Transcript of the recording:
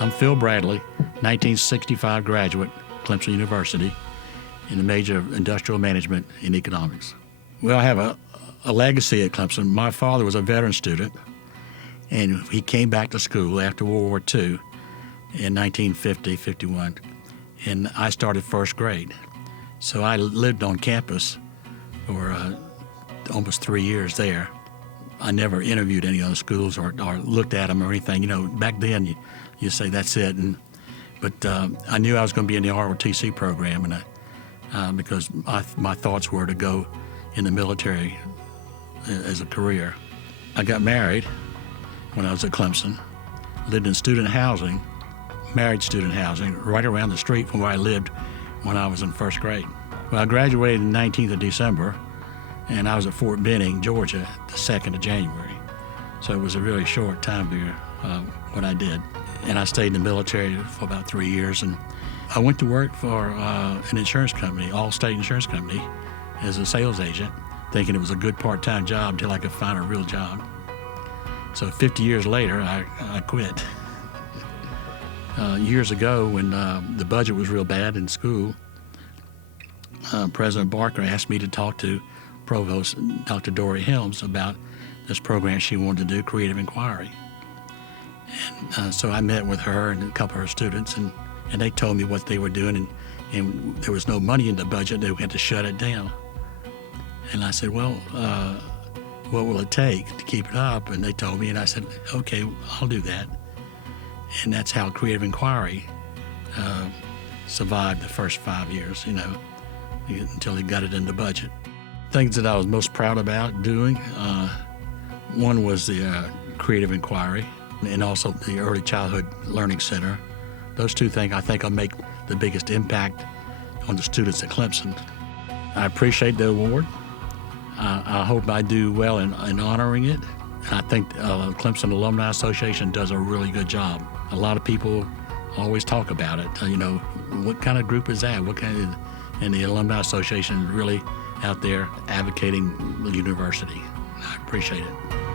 I'm Phil Bradley, 1965 graduate, Clemson University, in the major of industrial management and economics. Well, I have a legacy at Clemson. My father was a veteran student, and he came back to school after World War II in 1950-51, and I started first grade. So I lived on campus for almost 3 years there. I never interviewed any other schools or looked at them or anything. You know, back then you say that's it. But I knew I was going to be in the ROTC program, and because my thoughts were to go in the military as a career. I got married when I was at Clemson, lived in student housing, married student housing, right around the street from where I lived when I was in first grade. Well, I graduated on the 19th of December, and I was at Fort Benning, Georgia, the 2nd of January. So it was a really short time period what I did. And I stayed in the military for about 3 years, and I went to work for an insurance company, Allstate Insurance Company, as a sales agent, thinking it was a good part-time job until I could find a real job. So 50 years later, I quit. Years ago, when the budget was real bad in school, President Barker asked me to talk to Provost Dr. Dory Helms about this program she wanted to do, Creative Inquiry. And so I met with her and a couple of her students, and they told me what they were doing, and there was no money in the budget. They had to shut it down. And I said, well, what will it take to keep it up? And they told me, and I said, okay, I'll do that. And that's how Creative Inquiry survived the first 5 years, you know, until they got it in the budget. Things that I was most proud about doing, one was the Creative Inquiry and also the Early Childhood Learning Center. Those two things I think will make the biggest impact on the students at Clemson. I appreciate the award. I hope I do well in honoring it. And I think Clemson Alumni Association does a really good job. A lot of people always talk about it. You know, what kind of group is that? And the Alumni Association is really out there advocating the university. I appreciate it.